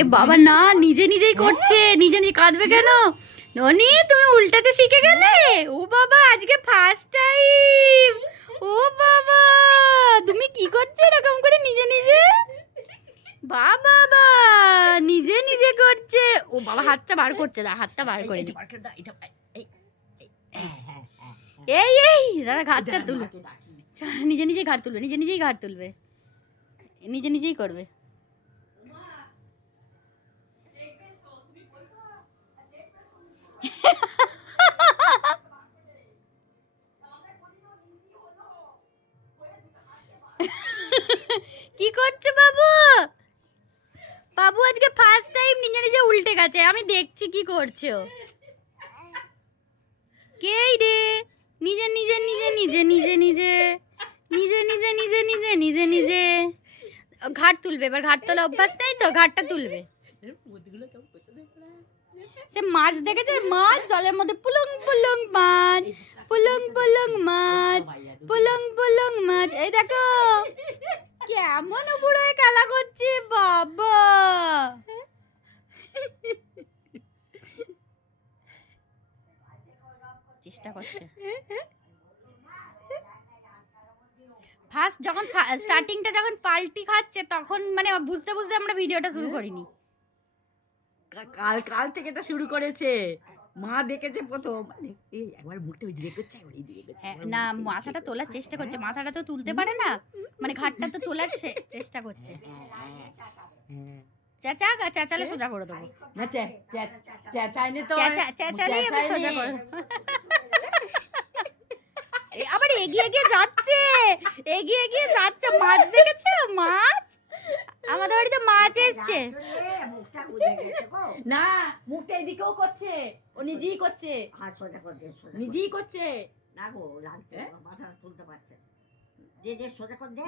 এ বাবা না, নিজে নিজেই করছে, নিজে নিজে কাঁদবে কেন? ননি তুমি উল্টাতে শিখে গেলে? ও বাবা, আজকে ফার্স্ট টাইম। ও বাবা, তুমি কি করছো এরকম করে নিজে নিজে? বাবা বা, নিজে নিজে করছে। ও বাবা, হাতটা বার করছে, হাতটা বার করে নি। এই এই দাদা, ঘাটটা তুলো। নিজে নিজেই ঘাট তুলবে, নিজে নিজেই ঘাট তুলবে, নিজে নিজেই করবে। কি করছো বাবু? বাবু আজকে ফার্স্ট টাইম নিজে নিজে উল্টে গেছে, আমি দেখছি কি করছো। কে রে? নিজে নিজে নিজে নিজে নিজে নিজে নিজে নিজে নিজে নিজে নিজে নিজে ঘাট তুলবে। এবার ঘাট তোলা অভ্যাস নেই তো, ঘাটটা তুলবে। সে মাছ দেখেছে, মাছ জলের মধ্যে পুলং পুলং মাছ, পুলং পুলং মাছ, পুলং পুলং মাছ। এই দেখো কেমন বুড়ো খেলা করছে বাবা। চেষ্টা করছে। ফার্স্ট যখন স্টার্টিংটা যখন পাল্টি খাচ্ছে তখন মানে বুঝতে বুঝতে আমরা ভিডিওটা শুরু করিনি। কাল থেকে এটা শুরু করেছে। মা দেখেছে প্রথম, এই একবার মুখটা ওই দিকে করছে, ওই দিকে করছে। না, মাথাটা তোলার চেষ্টা করছে, মাথাটা তো তুলতে পারে না, মানে ঘাটটা তো তোলার চেষ্টা করছে। চাচা চাচালে সোজা করে দেবো। না চাইলে তো চাচালেই আমি সোজা করে দেবো। আবার এগিয়ে এগিয়ে যাচ্ছে, এগিয়ে এগিয়ে যাচ্ছে। মাছ দেখেছো? মাছ, আমাদের বাড়িতে মাছ এসছে। না, মুখটা এদিকেও করছে, ও নিজেই করছে, নিজেই করছে। না গো, লাগছে, মাথা তুলতে পারছে। যে সোজা করে দে।